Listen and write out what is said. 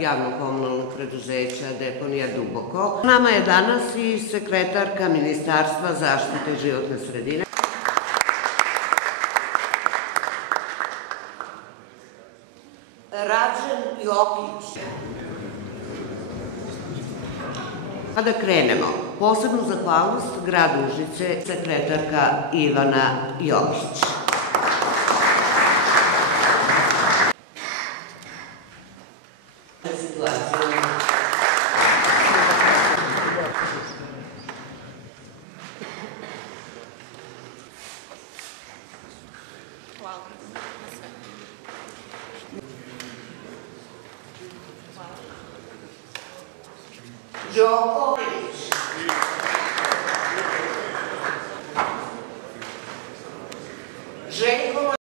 javnog komunalnog preduzeća Deponija Duboko. Nama je danas i sekretarka Ministarstva zaštite životne sredine. Rađen Jokić. Kada krenemo, posebnu zahvalnost gradu Užice, sekretarka Ivana Jokić. Đoko